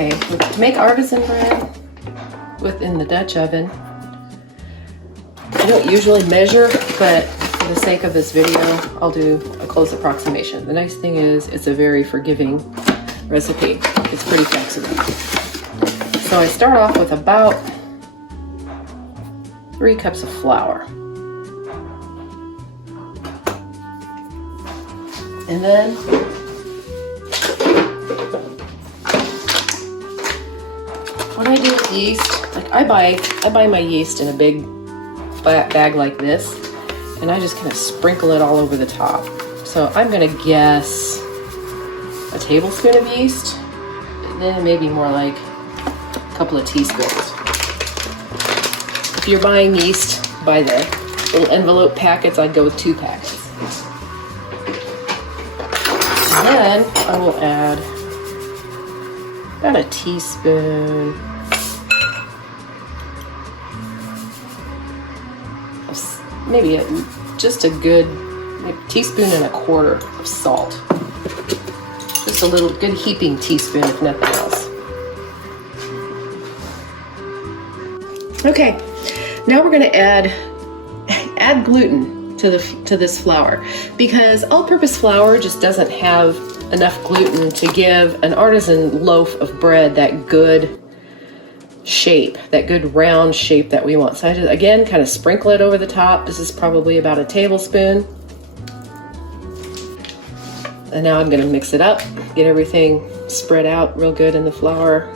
Okay, to make artisan bread within the Dutch oven, I don't usually measure, but for the sake of this video, I'll do a close approximation. The nice thing is it's a very forgiving recipe. It's pretty flexible. So I start off with about 3 cups of flour. And then what I do with yeast, like I buy my yeast in a big flat bag like this, and I just kind of sprinkle it all over the top. So I'm gonna guess a tablespoon of yeast, and then maybe more like a couple of teaspoons. If you're buying yeast by the little envelope packets, I'd go with 2 packets. And then I will add about a teaspoon of maybe just a good teaspoon and a quarter of salt. Just a little good heaping teaspoon, if nothing else. Okay, now we're going to add gluten to this flour, because all-purpose flour just doesn't have enough gluten to give an artisan loaf of bread that good shape, that good round shape that we want. So I just, again, kind of sprinkle it over the top. This is probably about a tablespoon. And now I'm going to mix it up, get everything spread out real good in the flour.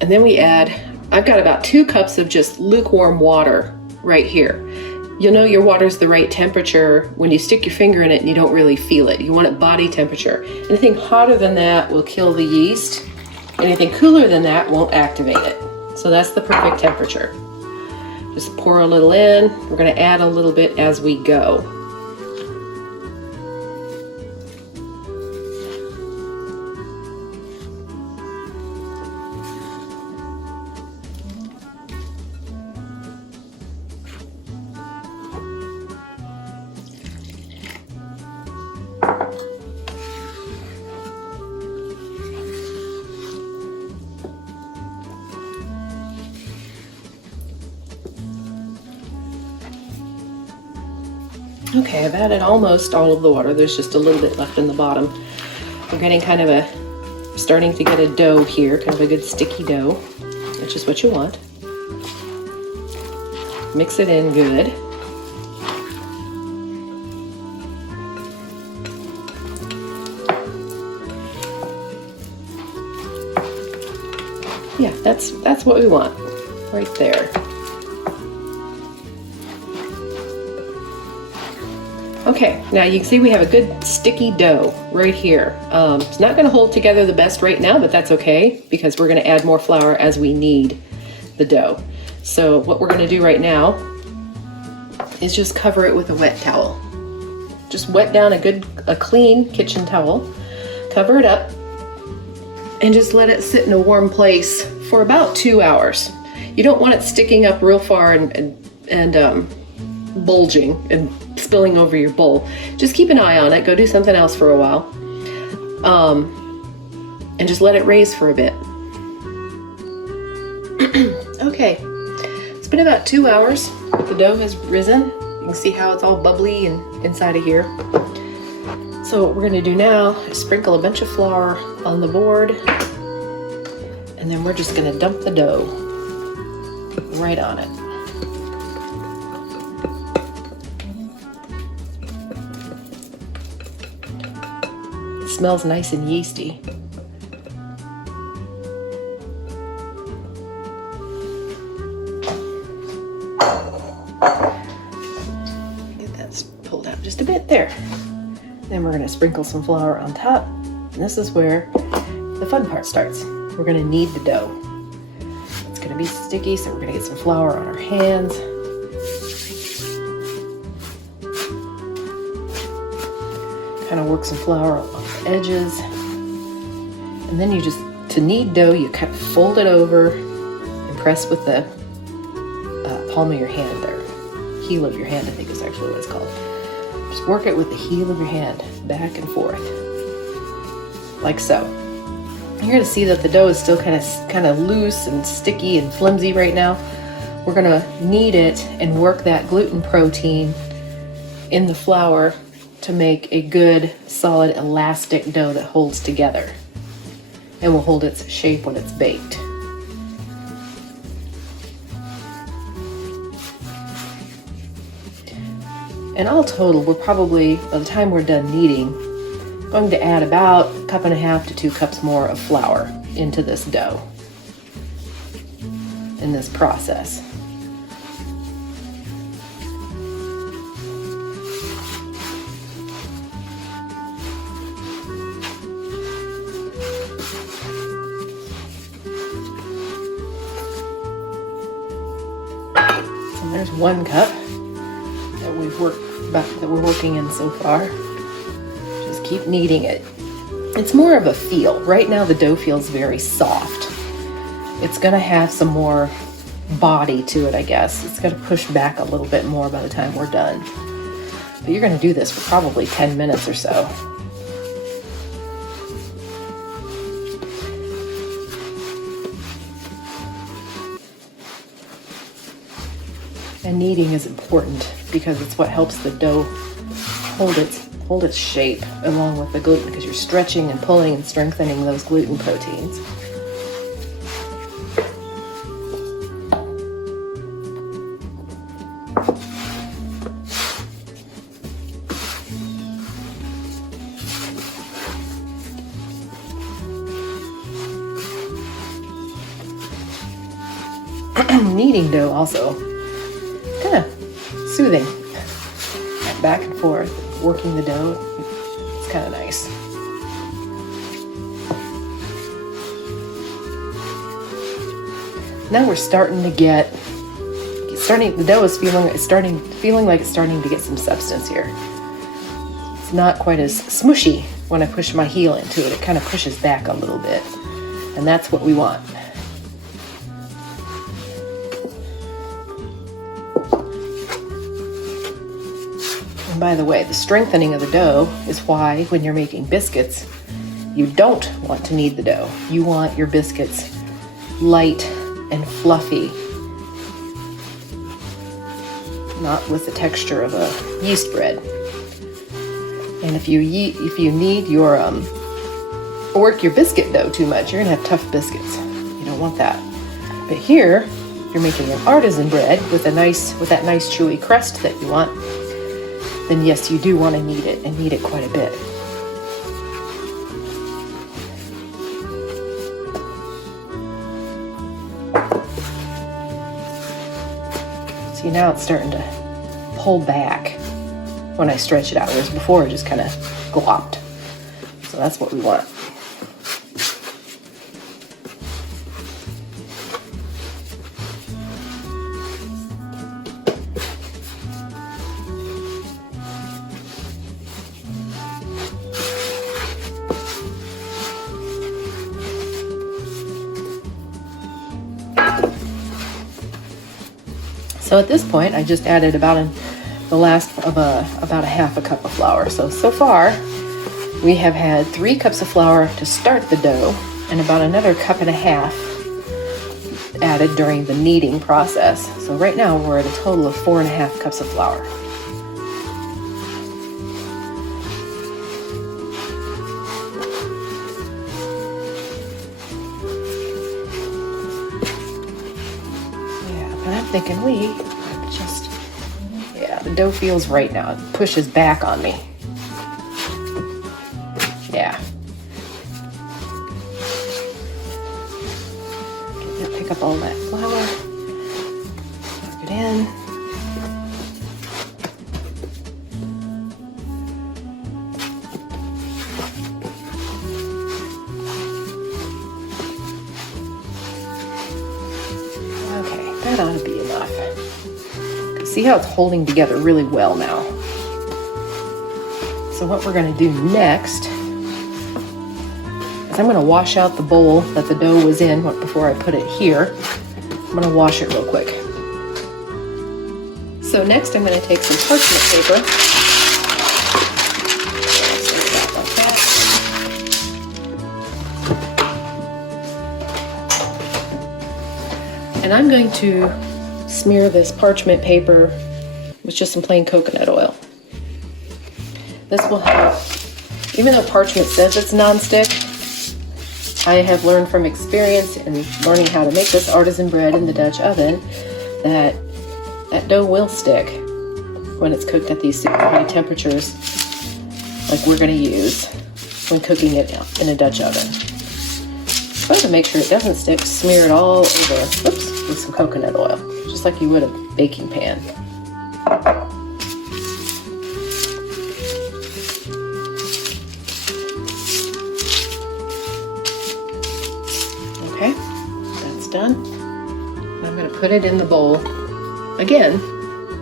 And then we add, I've got about 2 cups of just lukewarm water right here. You'll know your water's the right temperature when you stick your finger in it and you don't really feel it. You want it body temperature. Anything hotter than that will kill the yeast. Anything cooler than that won't activate it. So that's the perfect temperature. Just pour a little in. We're going to add a little bit as we go. Okay, I've added almost all of the water. There's just a little bit left in the bottom. We're getting kind of starting to get a dough here, kind of a good sticky dough, which is what you want. Mix it in good. Yeah, that's what we want, right there. Okay, now you can see we have a good sticky dough right here. It's not going to hold together the best right now, but that's okay because we're going to add more flour as we need the dough. So what we're going to do right now is just cover it with a wet towel. Just wet down a clean kitchen towel, cover it up, and just let it sit in a warm place for about 2 hours. You don't want it sticking up real far and bulging and spilling over your bowl. Just keep an eye on it. Go do something else for a while. And just let it raise for a bit. Okay, it's been about 2 hours. The dough has risen. You can see how it's all bubbly and inside of here. So what we're going to do now is sprinkle a bunch of flour on the board, and then we're just going to dump the dough right on it. It smells nice and yeasty. Get that pulled out just a bit there. Then we're going to sprinkle some flour on top. And this is where the fun part starts. We're going to knead the dough. It's going to be sticky, so we're going to get some flour on our hands. Kind of work some flour off the edges. And then you just, to knead dough, you kind of fold it over and press with the palm of your hand there. Heel of your hand, I think is actually what it's called. Just work it with the heel of your hand, back and forth, like so. You're gonna see that the dough is still kind of loose and sticky and flimsy right now. We're gonna knead it and work that gluten protein in the flour to make a good, solid, elastic dough that holds together and will hold its shape when it's baked. And all total, we're probably, by the time we're done kneading, going to add about 1.5 to 2 cups more of flour into this dough in this process. So there's 1 cup that we're working in so far. Just keep kneading it. It's more of a feel. Right now the dough feels very soft. It's gonna have some more body to it, I guess. It's gonna push back a little bit more by the time we're done. But you're gonna do this for probably 10 minutes or so. And kneading is important because it's what helps the dough hold its shape along with the gluten, because you're stretching and pulling and strengthening those gluten proteins. Kneading dough also kind of soothing, back and forth, working the dough. It's kind of nice. Now we're starting to get, the dough is feeling like it's starting to get some substance here. It's not quite as smushy when I push my heel into it. It kind of pushes back a little bit, and that's what we want. By the way, the strengthening of the dough is why when you're making biscuits, you don't want to knead the dough. You want your biscuits light and fluffy, not with the texture of a yeast bread. And if you knead your work your biscuit dough too much, you're gonna have tough biscuits. You don't want that. But here, you're making an artisan bread with that nice chewy crust that you want. Then yes, you do want to knead it, and knead it quite a bit. See, now it's starting to pull back when I stretch it out, whereas before it just kind of glopped. So that's what we want. So at this point, I just added about a half a cup of flour. So far, we have had 3 cups of flour to start the dough, and about another 1.5 cups added during the kneading process. So right now, we're at a total of 4.5 cups of flour. And I'm thinking the dough feels right now. It pushes back on me. Yeah. Pick up all that flour. Work it in. Okay, that ought to be enough. See how it's holding together really well now. So what we're going to do next is I'm going to wash out the bowl that the dough was in before I put it here. I'm going to wash it real quick. So next I'm going to take some parchment paper And I'm going to smear this parchment paper with just some plain coconut oil. This will help, even though Parchment says it's non-stick, I have learned from experience and learning how to make this artisan bread in the Dutch oven that dough will stick when it's cooked at these super high temperatures like we're going to use when cooking it in a Dutch oven. So to make sure it doesn't stick, smear it all over, with some coconut oil, just like you would a baking pan. Okay, that's done. I'm going to put it in the bowl again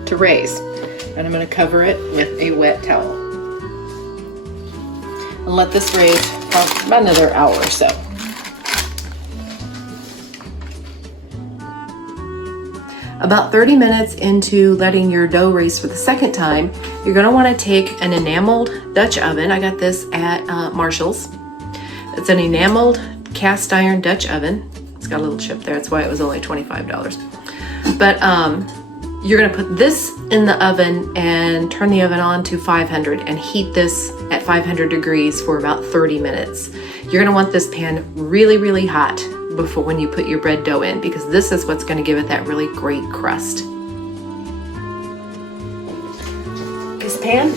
to raise, and I'm going to cover it with a wet towel and let this raise for about another hour or so. About 30 minutes into letting your dough raise for the second time, you're going to want to take an enameled Dutch oven. I got this at Marshall's. It's an enameled cast iron Dutch oven. It's got a little chip there. That's why it was only $25. But you're going to put this in the oven and turn the oven on to 500 and heat this at 500 degrees for about 30 minutes. You're going to want this pan really, really hot before when you put your bread dough in, because this is what's going to give it that really great crust. This pan,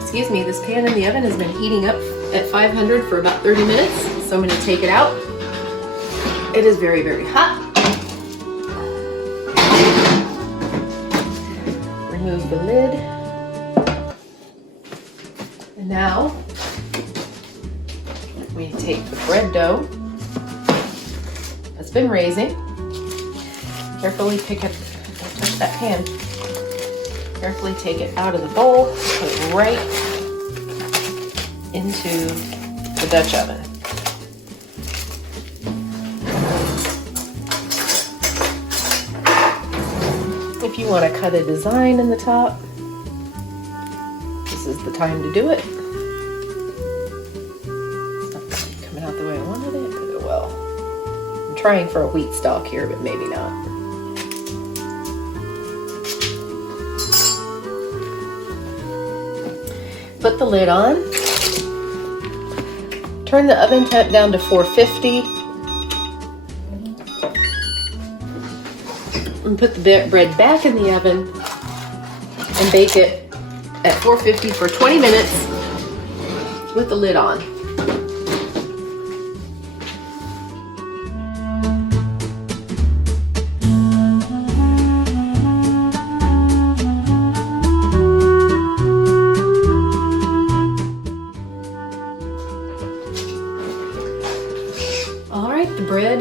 excuse me, this pan in the oven has been heating up at 500 for about 30 minutes, so I'm going to take it out. It is very, very hot. Remove the lid. And now we take the bread dough that's been raising. Carefully pick it, don't touch that pan. Carefully take it out of the bowl, put it right into the Dutch oven. If you want to cut a design in the top, this is the time to do it. It's not coming out the way I wanted it, but it will. I'm trying for a wheat stalk here, but maybe not. Put the lid on. Turn the oven temp down to 450. And put the bread back in the oven and bake it at 450 for 20 minutes with the lid on. All right, the bread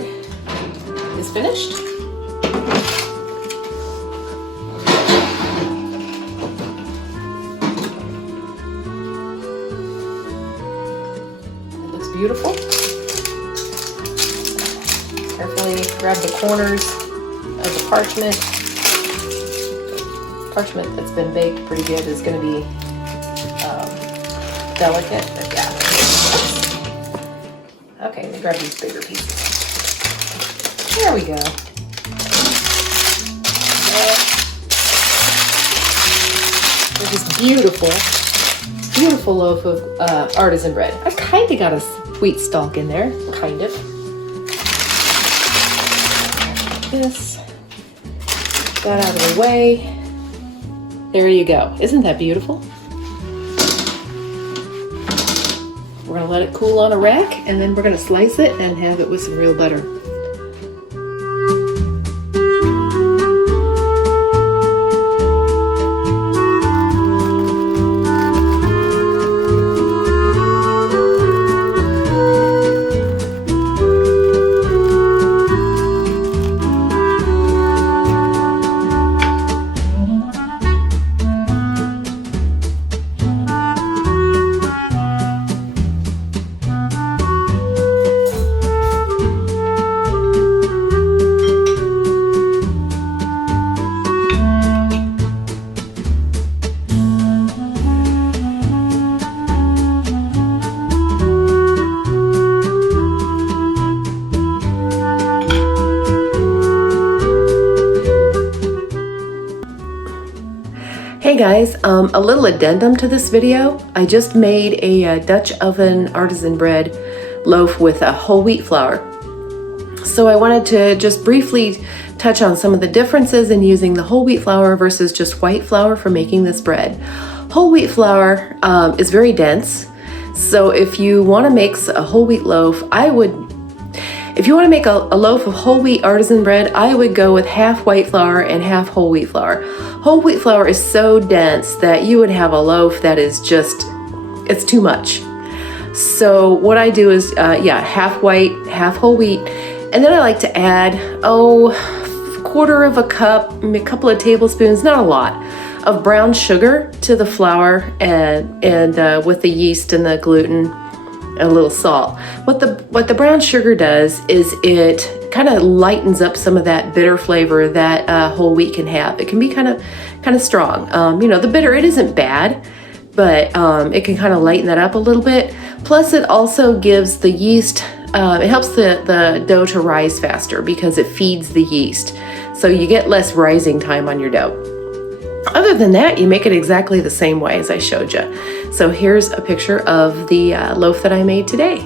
is finished. Beautiful. Carefully grab the corners of the parchment. Parchment that's been baked pretty good is going to be delicate, but yeah. Okay, let me grab these bigger pieces. There we go. There's this beautiful loaf of artisan bread. I kind of got a wheat stalk in there, kind of. This, that out of the way. There you go. Isn't that beautiful? We're gonna let it cool on a rack, and then we're gonna slice it and have it with some real butter. Hey guys, a little addendum to this video. I just made a Dutch oven artisan bread loaf with a whole wheat flour. So I wanted to just briefly touch on some of the differences in using the whole wheat flour versus just white flour for making this bread. Whole wheat flour is very dense. So if you want to make a whole wheat loaf, if you want to make a loaf of whole wheat artisan bread, I would go with half white flour and half whole wheat flour. Whole wheat flour is so dense that you would have a loaf that is just, it's too much. So what I do is, half white, half whole wheat. And then I like to add, quarter of a cup, a couple of tablespoons, not a lot, of brown sugar to the flour and with the yeast and the gluten. A little salt. What the brown sugar does is it kind of lightens up some of that bitter flavor that whole wheat can have. It can be kind of strong. The bitter, it isn't bad, but it can kind of lighten that up a little bit. Plus, it also gives the yeast. It helps the dough to rise faster because it feeds the yeast, so you get less rising time on your dough. Other than that, you make it exactly the same way as I showed you. So here's a picture of the loaf that I made today.